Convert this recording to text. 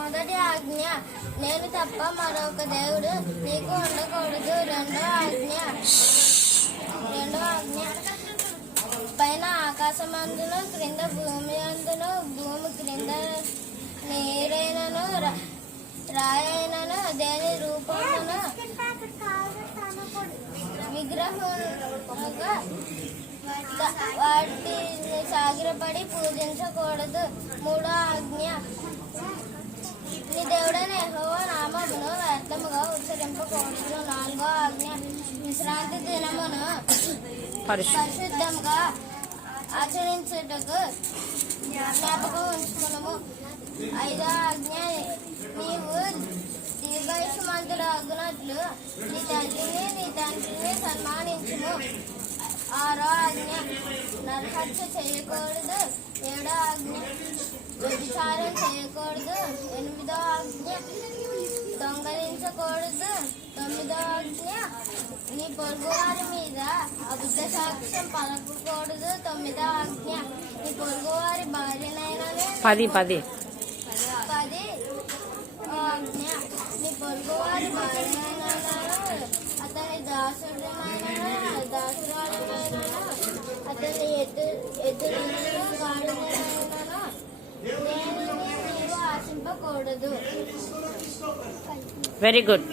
మొదటి ఆజ్ఞ, నేను తప్ప మరొక దేవుడు నీకు ఉండకూడదు. రెండో ఆజ్ఞ, పైన ఆకాశమందును క్రింద భూమి అందును, భూమి క్రింద నీరైనను రాయైనను దేని రూపమును విగ్రహముగా వాటిని సాగిరపడి పూజించకూడదు. మూడో ఆజ్ఞ, నీ దేవుడైన యెహోవా నామమును వ్యర్థముగా ఉచ్చరింపకూడదు. నాలుగో ఆజ్ఞ, విశ్రాంతి దినమును పరిశుద్ధంగా ఆచరించుటకు జ్ఞాపకం ఉంచుకునము. ఐదో ఆజ్ఞ, నీవు దీర్ఘాయుష్మంతుడు అగునట్లు నీ తల్లిని నీ తండ్రిని సన్మానించుము. ఆరో ఆజ్ఞ, నరహత్య చేయకూడదు. ఏడో ఆజ్ఞ, వ్యభిచారం చేయకూడదు. ఎనిమిదో ఆజ్ఞ, దొంగలించకూడదు. తొమ్మిదో ఆజ్ఞ, నీ పొరుగువారి మీద అబద్ధ సాక్ష్యం పలకకూడదు. తొమ్మిదో ఆజ్ఞ, నీ పొరుగువారి భార్యనైనను. పది ఆజ్ఞ, నీ పొరుగువారి భార్యనైనను, అతని దాసురాలైనను, అతని ఎద్దులను గాడిదలైనను దేనిని నీవు ఆశింపకూడదు. Very good.